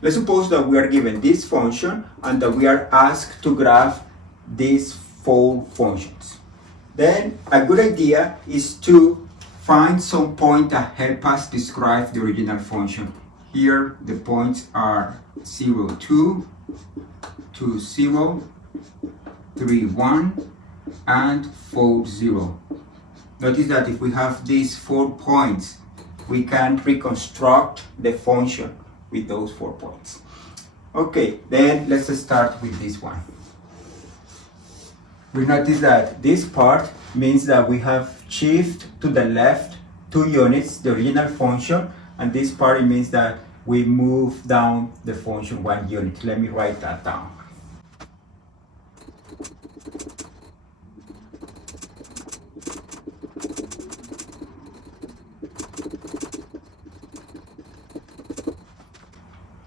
Let's suppose that we are given this function and that we are asked to graph these 4 functions. Then a good idea is to find some point that help us describe the original function. Here the points are 0, 2, 2, 0, 3, 1, and 4, 0. Notice that if we have these 4 points, we can reconstruct the function with those 4 points. Okay, then let's start with this one. We notice that this part means that we have shift to the left 2 units, the original function, and this part means that we move down the function 1 unit. Let me write that down.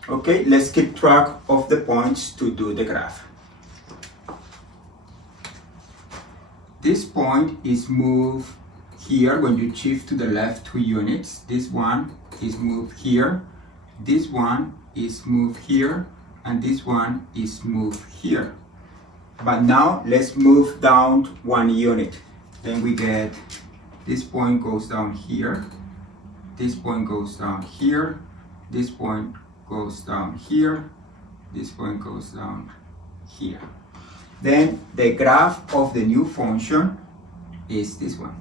Okay, let's keep track of the points to do the graph. This point is moved here when you shift to the left 2 units. This one is moved here. This one is moved here. And this one is moved here. But now let's move down 1 unit. Then we get this point goes down here. This point goes down here. This point goes down here. This point goes down here. Then the graph of the new function is this one.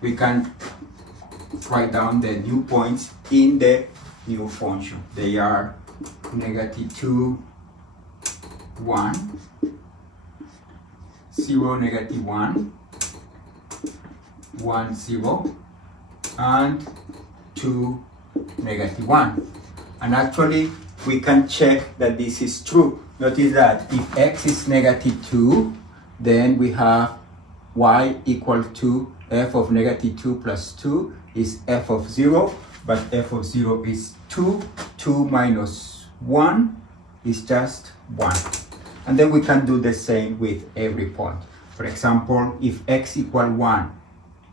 We can write down the new points in the new function. They are -2, 1, 0, -1, 1, 0, and 2, -1. And actually we can check that this is true. Notice that if x is -2, then we have y equal to f of -2 plus 2 is f of 0, but f of 0 is 2. 2 minus 1 is just 1. And then we can do the same with every point. For example, if x equal 1,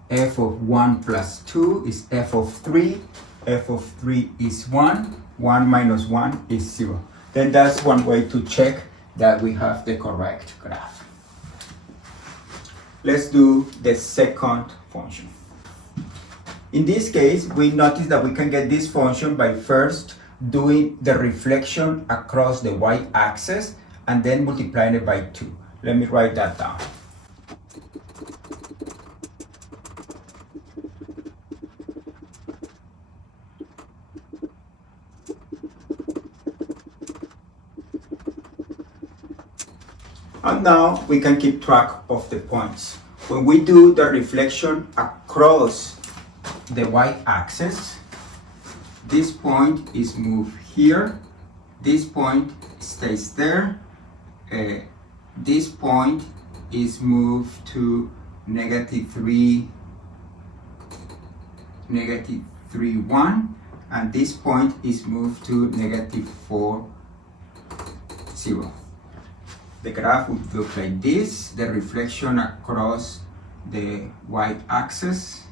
f of 1 plus 2 is f of 3. F of 3 is 1. 1 minus 1 is 0. Then that's one way to check that we have the correct graph. Let's do the second function. In this case, we notice that we can get this function by first doing the reflection across the y-axis and then multiplying it by 2. Let me write that down. And now we can keep track of the points. When we do the reflection across the y-axis, this point is moved here, this point stays there, this point is moved to -3, -3, 1, and this point is moved to -4, 0. The graph would look like this, the reflection across the y-axis.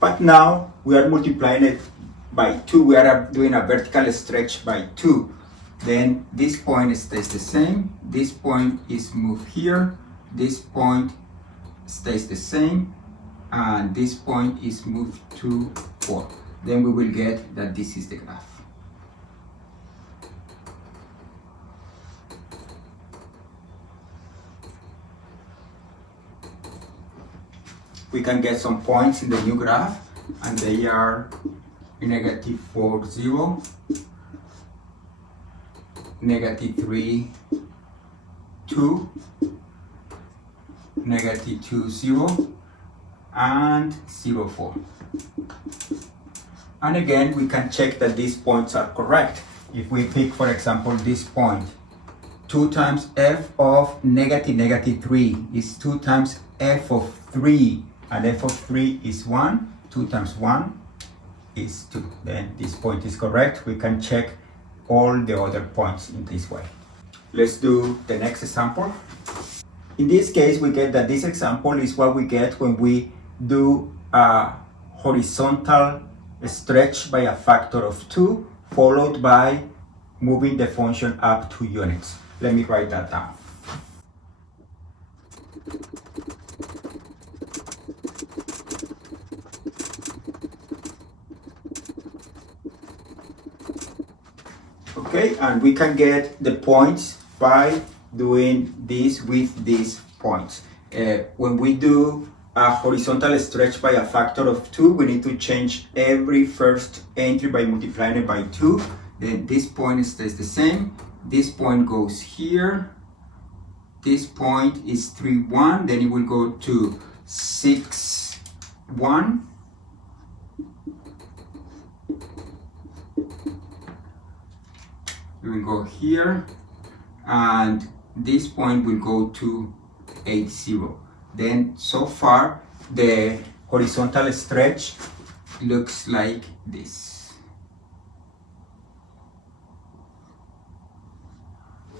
But now we are multiplying it by 2. We are doing a vertical stretch by 2. Then this point stays the same. This point is moved here. This point stays the same. And this point is moved to 4. Then we will get that this is the graph. We can get some points in the new graph, and they are -4, 0, -3, 2, -2, 0, and 0, 4. And again, we can check that these points are correct. If we pick, for example, this point, 2 times f of -3 is 2 times f of 3. And f of 3 is 1, 2 times 1 is 2. Then this point is correct. We can check all the other points in this way. Let's do the next example. In this case, we get that this example is what we get when we do a horizontal stretch by a factor of 2, followed by moving the function up 2 units. Let me write that down. Okay, and we can get the points by doing this with these points. When we do a horizontal stretch by a factor of 2, we need to change every first entry by multiplying it by 2. Then this point stays the same. This point goes here. This point is 3, 1. Then it will go to 6, 1. We will go here, and this point will go to 8, 0. Then so far the horizontal stretch looks like this.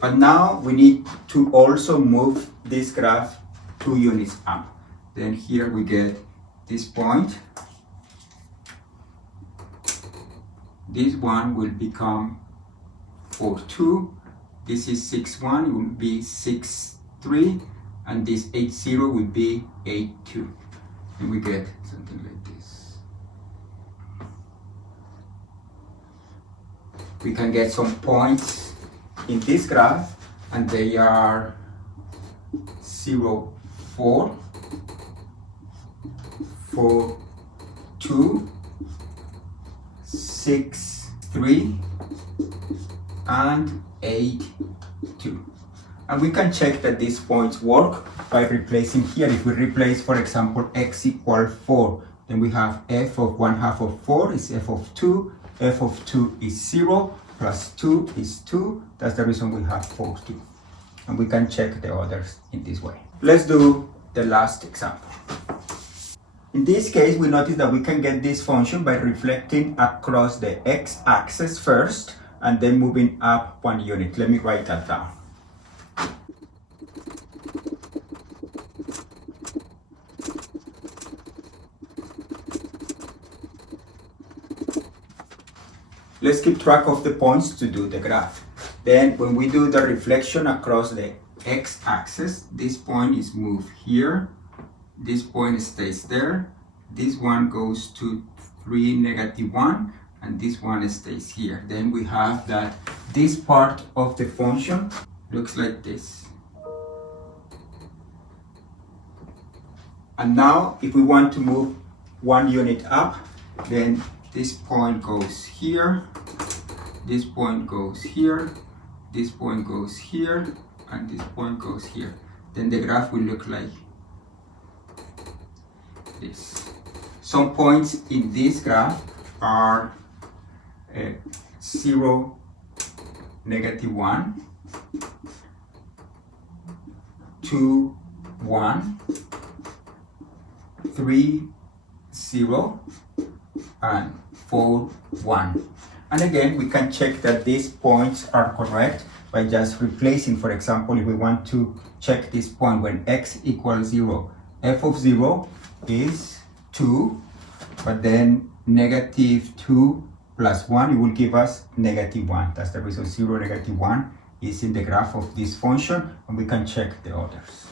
But now we need to also move this graph 2 units up. Then here we get this point. This one will become 4, 2. This is 6, 1. It will be 6, 3. And this 8, 0 will be 8, 2. And we get something like this. We can get some points in this graph, and they are 0, 4, 4, 2, 6, 3, and 8, 2. And we can check that these points work by replacing here. If we replace, for example, x equals 4, then we have f of 1/2 of 4 is f of 2, f of 2 is 0, plus 2 is 2. That's the reason we have 4, 2. And we can check the others in this way. Let's do the last example. In this case, we notice that we can get this function by reflecting across the x-axis first, and then moving up 1 unit. Let me write that down. Let's keep track of the points to do the graph. Then when we do the reflection across the x-axis, this point is moved here. This point stays there. This one goes to 3, -1. And this one stays here. Then we have that this part of the function looks like this. And now if we want to move 1 unit up, then this point goes here, this point goes here, this point goes here, and this point goes here. Then the graph will look like this. Some points in this graph are 0, -1, 2, 1, 3, 0, and 4, 1. And again, we can check that these points are correct by just replacing. For example, if we want to check this point when x equals 0, f of 0 is 2, but then -2 plus 1, it will give us -1. That's the reason 0, -1 is in the graph of this function, and we can check the others.